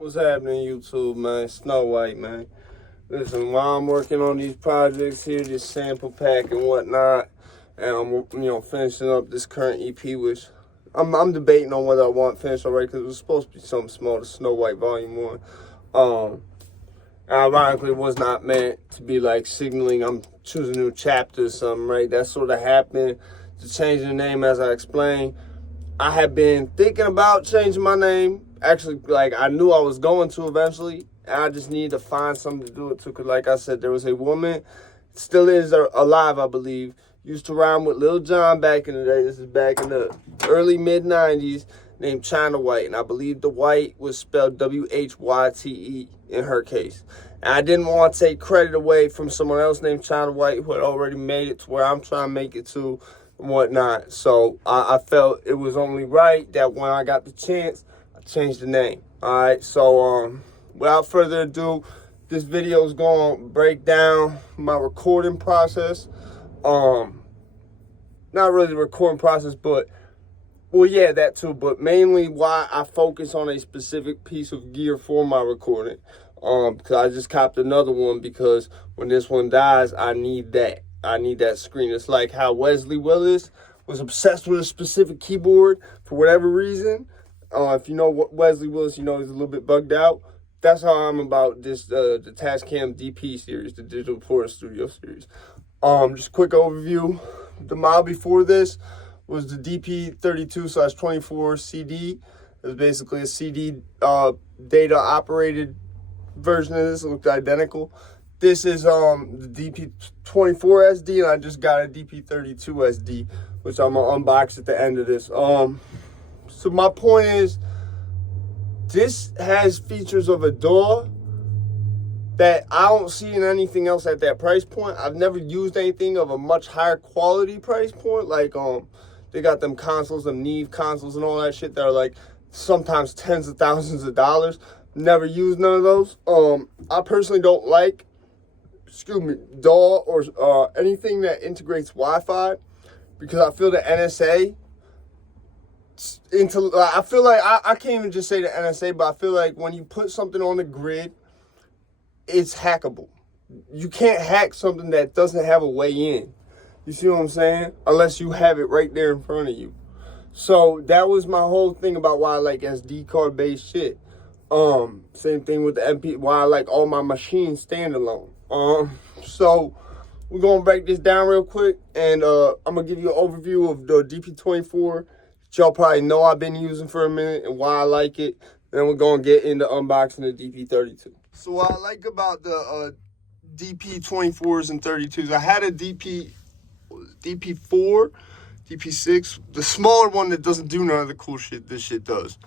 What's happening, YouTube, man? Snow White, man. Listen, while I'm working on these projects here, this sample pack and whatnot, and I'm finishing up this current EP, which I'm debating on whether I want finished already, because it was supposed to be something small, the Snow White Volume 1. Ironically, it was not meant to be like signaling I'm choosing a new chapter or something, right? That sort of happened to change the name, as I explained. I had been thinking about changing my name. Actually, like, I knew I was going to eventually, and I just needed to find something to do it to. Because, like I said, there was a woman, still is alive, I believe, used to rhyme with Lil Jon back in the day. This is back in the early, mid-90s, named China White. And I believe the white was spelled W-H-Y-T-E in her case. And I didn't want to take credit away from someone else named China White who had already made it to where I'm trying to make it to and whatnot. So I felt it was only right that when I got the chance, I changed the name. All right, so without further ado, this video is going to break down my recording process. Not really the recording process, but well, yeah, that too, but mainly why I focus on a specific piece of gear for my recording. Because I just copped another one, because when this one dies, I need that. I need that screen. It's like how Wesley Willis was obsessed with a specific keyboard for whatever reason. If you know what Wesley Willis, you know he's a little bit bugged out. That's how I'm about this, the Tascam DP series, the Digital Recording Studio series. Just quick overview. The model before this was the DP32sd. It was basically a CD data operated version of this. It looked identical. This is the DP24sd, and I just got a DP32sd, which I'm gonna unbox at the end of this. So my point is, this has features of a DAW that I don't see in anything else at that price point. I've never used anything of a much higher quality price point. Like they got them consoles, them Neve consoles and all that shit that are like sometimes tens of thousands of dollars. Never used none of those. I personally don't like, DAW or anything that integrates Wi-Fi, because I feel the NSA I feel like I can't even just say the NSA, but I feel like when you put something on the grid, it's hackable. You can't hack something that doesn't have a way in. You see what I'm saying? Unless you have it right there in front of you. So that was my whole thing about why I like SD card based shit. Same thing with the MP, why I like all my machines standalone. So we're gonna break this down real quick, and I'm gonna give you an overview of the DP24 that y'all probably know I've been using for a minute and why I like it. Then we're gonna get into unboxing the DP32. So what I like about the DP24s and 32s, I had a DP4, DP6, the smaller one that doesn't do none of the cool shit this shit does.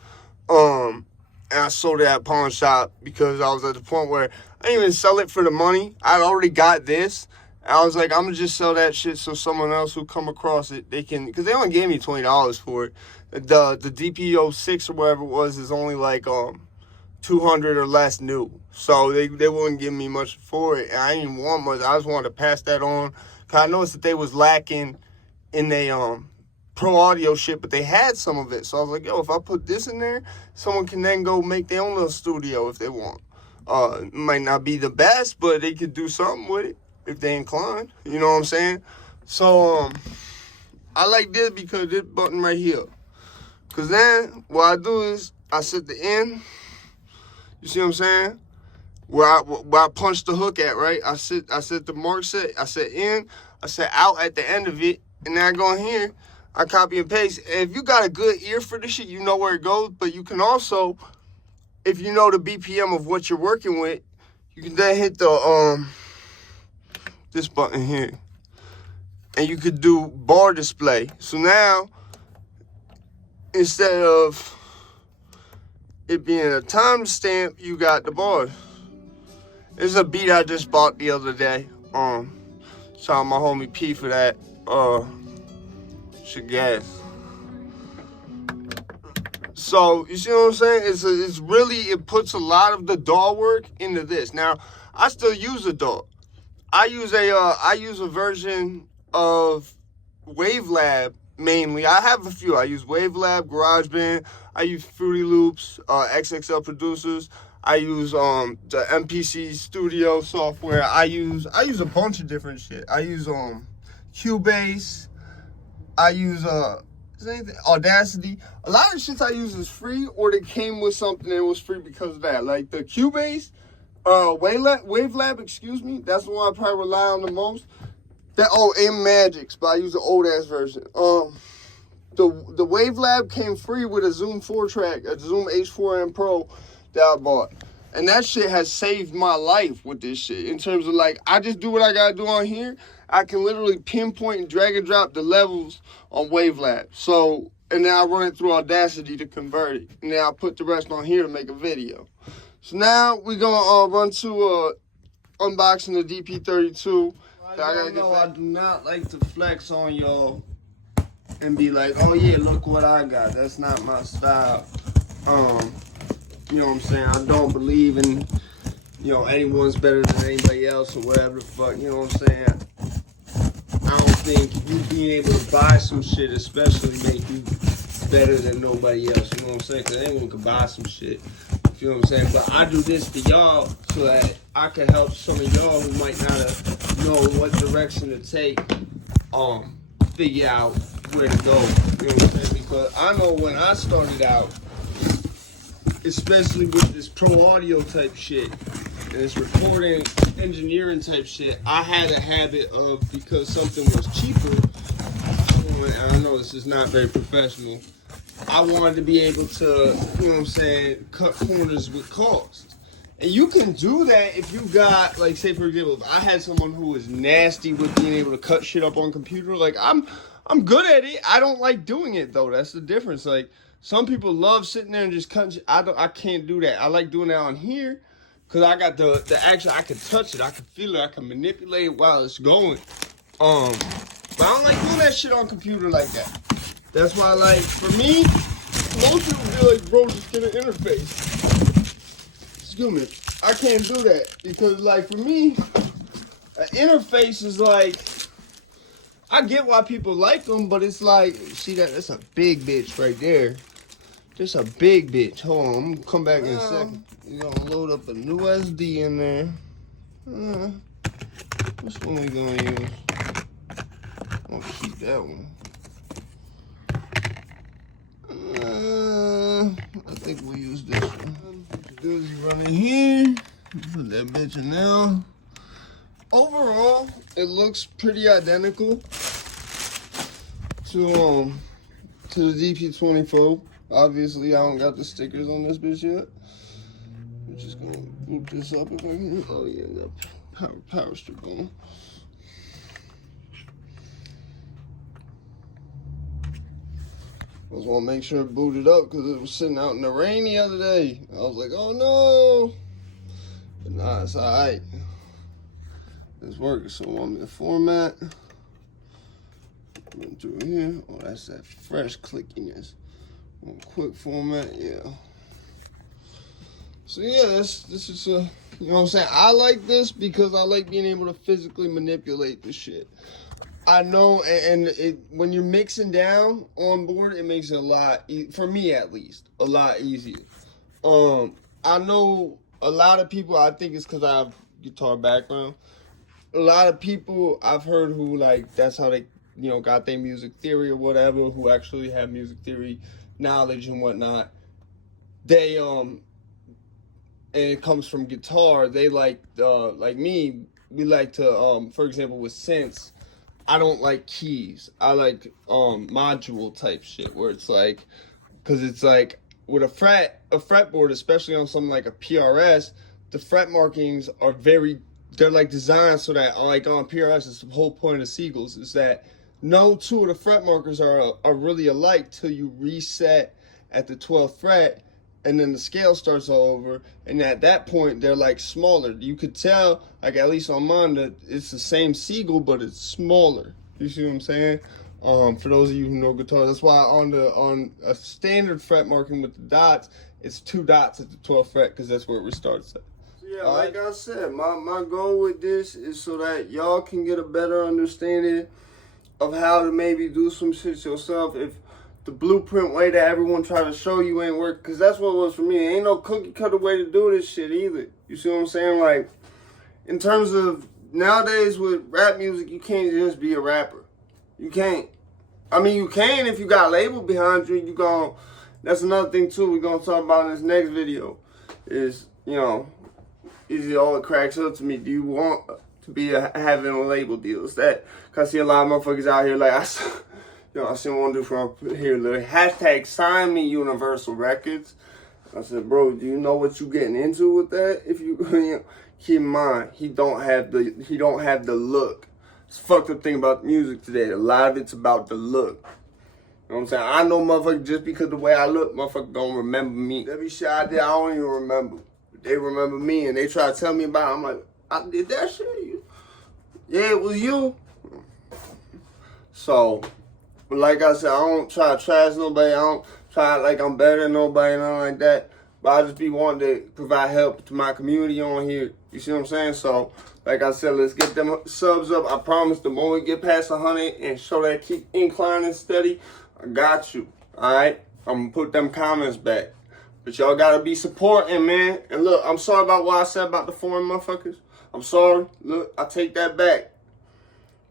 And I sold it at pawn shop because I was at the point where I didn't even sell it for the money. I'd already got this. And I was like, I'm gonna just sell that shit so someone else who come across it, they can, because they only gave me $20 for it. The DP06 or whatever it was is only like 200 or less new. So they wouldn't give me much for it. And I didn't even want much. I just wanted to pass that on. Cause I noticed that they was lacking in they pro audio shit, but they had some of it. So I was like, yo, if I put this in there, someone can then go make their own little studio if they want. It might not be the best, but they could do something with it if they inclined. You know what I'm saying? So I like this because this button right here. Cause then what I do is I set the end. You see what I'm saying? Where I punch the hook at, right? I set the mark set. I set in. I set out at the end of it, and then I go in here. I copy and paste. And if you got a good ear for this shit, you know where it goes. But you can also, if you know the BPM of what you're working with, you can then hit the this button here, and you could do bar display. So now, instead of it being a timestamp, you got the bars. This is a beat I just bought the other day. Shout out my homie P for that. Shit gas. So you see what I'm saying? It's really, it puts a lot of the DAW work into this. Now I still use a DAW. I use a version of Wavelab mainly. I have a few. I use Wavelab, GarageBand. I use Fruity Loops, XXL producers. I use the MPC Studio software. I use a bunch of different shit. I use Cubase. I use Audacity. A lot of shit I use is free, or they came with something that was free because of that. Like the Cubase, Wavelab, excuse me. That's the one I probably rely on the most. And Magix, but I use the old ass version. The Wavelab came free with a Zoom 4-track, a Zoom H4n Pro that I bought. And that shit has saved my life with this shit. In terms of like, I just do what I gotta do on here. I can literally pinpoint and drag and drop the levels on Wavelab. So, and then I run it through Audacity to convert it. And then I put the rest on here to make a video. So now we're gonna run to unboxing the DP32. I do not like to flex on y'all and be like, oh yeah, look what I got. That's not my style. You know what I'm saying? I don't believe in, anyone's better than anybody else or whatever the fuck, you know what I'm saying? I don't think you being able to buy some shit especially make you better than nobody else, you know what I'm saying? Because anyone can buy some shit, you know what I'm saying? But I do this for y'all so that I can help some of y'all who might not know what direction to take, figure out where to go, you know what I'm saying? Because I know when I started out, especially with this pro audio type shit and this recording engineering type shit, I had a habit of, because something was cheaper, and I know this is not very professional, I wanted to be able to, you know what I'm saying, cut corners with cost. And you can do that if you got, like, say for example, if I had someone who was nasty with being able to cut shit up on computer, like I'm good at it. I don't like doing it though. That's the difference. Like, some people love sitting there and just cutting shit. I can't do that. I like doing that on here because I got the action. I can touch it. I can feel it. I can manipulate it while it's going. But I don't like doing that shit on computer like that. That's why, like, for me, most people feel like, bro, just get an interface. Excuse me. I can't do that because, like, for me, an interface is like, I get why people like them, but it's like, see that? That's a big bitch right there. Just a big bitch. Hold on, I'm gonna come back in a second. You're gonna load up a new SD in there. Which one we gonna use? I'm gonna keep that one. I think we'll use this one. What you do is you run in here, put that bitch in there. Overall, it looks pretty identical to the DP24. Obviously, I don't got the stickers on this bitch yet. I'm just gonna boot this up if I can. Oh yeah, got power strip on. I just want to make sure it booted up because it was sitting out in the rain the other day. I was like, oh no. But nah, it's alright. It's working. So I want me to format. Run through here. Oh, that's that fresh clickiness. Quick format, yeah. So yeah, this is you know what I'm saying? I like this because I like being able to physically manipulate the shit. I know, and when you're mixing down on board, it makes it a lot, for me at least, a lot easier. I know a lot of people, I think it's because I have guitar background. A lot of people I've heard who, like, that's how they, got their music theory or whatever, who actually have music theory knowledge and whatnot. They, and it comes from guitar, they like me, we like to, for example, with synths, I don't like keys. I like module type shit where it's like, because it's like with a fretboard, especially on something like a PRS, the fret markings are they're like designed so that, like on PRS, it's the whole point of Seagulls is that no two of the fret markers are really alike till you reset at the 12th fret, and then the scale starts all over, and at that point they're like smaller. You could tell, like at least on mine, that it's the same Seagull but it's smaller. You see what I'm saying? For those of you who know guitar, that's why on a standard fret marking with the dots, it's 2 dots at the 12th fret because that's where it restarts at. So yeah, like I said, my goal with this is so that y'all can get a better understanding of how to maybe do some shit yourself. If the blueprint way that everyone try to show you ain't work, because that's what it was for me. Ain't no cookie cutter way to do this shit either. You see what I'm saying? Like, in terms of nowadays with rap music, you can't just be a rapper. You can't. I mean, you can if you got a label behind you. You gon' that's another thing too we're gonna talk about in this next video. Is, you know, is it all it cracks up to me? Do you want to be having a label deal? It's that, cause I see a lot of motherfuckers out here like I seen one dude from here, like, hashtag sign me Universal Records. I said, bro, do you know what you getting into with that? If you, you know, keep in mind, he don't have the look. It's a fucked up thing about music today. A lot of it's about the look. You know what I'm saying? I know motherfuckers, just because the way I look, motherfuckers don't remember me. Every shit I did, I don't even remember. They remember me, and they try to tell me about it. I'm like, I did that shit? Yeah, it was you. So, but like I said, I don't try to trash nobody. I don't try like I'm better than nobody, nothing like that. But I just be wanting to provide help to my community on here. You see what I'm saying? So, like I said, let's get them subs up. I promise the more we get past 100 and show that keep inclining steady, I got you. Alright? I'm gonna put them comments back. But y'all gotta be supporting, man. And look, I'm sorry about what I said about the foreign motherfuckers. I'm sorry. Look, I take that back.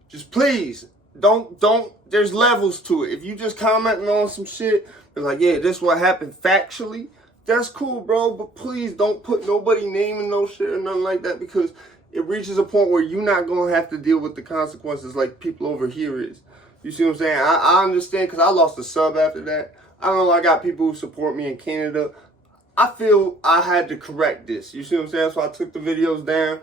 Just please, don't, there's levels to it. If you just commenting on some shit, it's like, yeah, this is what happened factually, that's cool, bro. But please don't put nobody naming no shit or nothing like that, because it reaches a point where you're not going to have to deal with the consequences like people over here is. You see what I'm saying? I understand, because I lost a sub after that. I don't know, I got people who support me in Canada. I feel I had to correct this. You see what I'm saying? So I took the videos down.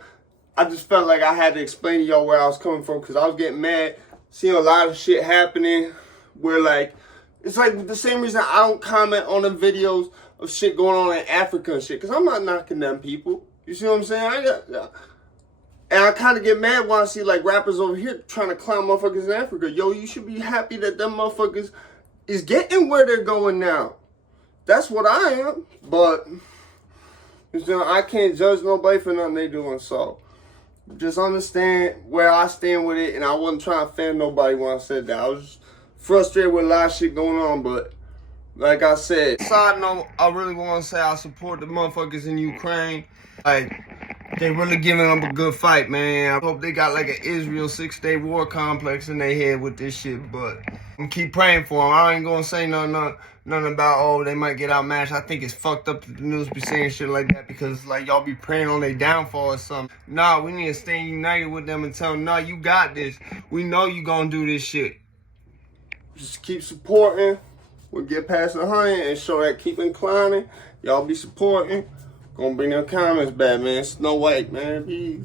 I just felt like I had to explain to y'all where I was coming from, because I was getting mad, seeing a lot of shit happening where, like, it's like the same reason I don't comment on the videos of shit going on in Africa and shit, because I'm not knocking them people. You see what I'm saying? And I kind of get mad when I see, like, rappers over here trying to clown motherfuckers in Africa. Yo, you should be happy that them motherfuckers is getting where they're going now. That's what I am. But, you know, I can't judge nobody for nothing they doing, so just understand where I stand with it, and I wasn't trying to offend nobody when I said that. I was just frustrated with a lot of shit going on, but like I said, side note, I really want to say I support the motherfuckers in Ukraine. Like, they really giving up a good fight, man. I hope they got like an Israel 6-day war complex in their head with this shit, but I'm gonna keep praying for them. I ain't gonna say nothing about, oh, they might get outmatched. I think it's fucked up that the news be saying shit like that, because like y'all be praying on their downfall or something. Nah, we need to stay united with them and tell them, nah, you got this. We know you gonna do this shit. Just keep supporting. We'll get past 100 and show that keep inclining. Y'all be supporting. Gonna bring them comments back, man. Snow White, man. Peace.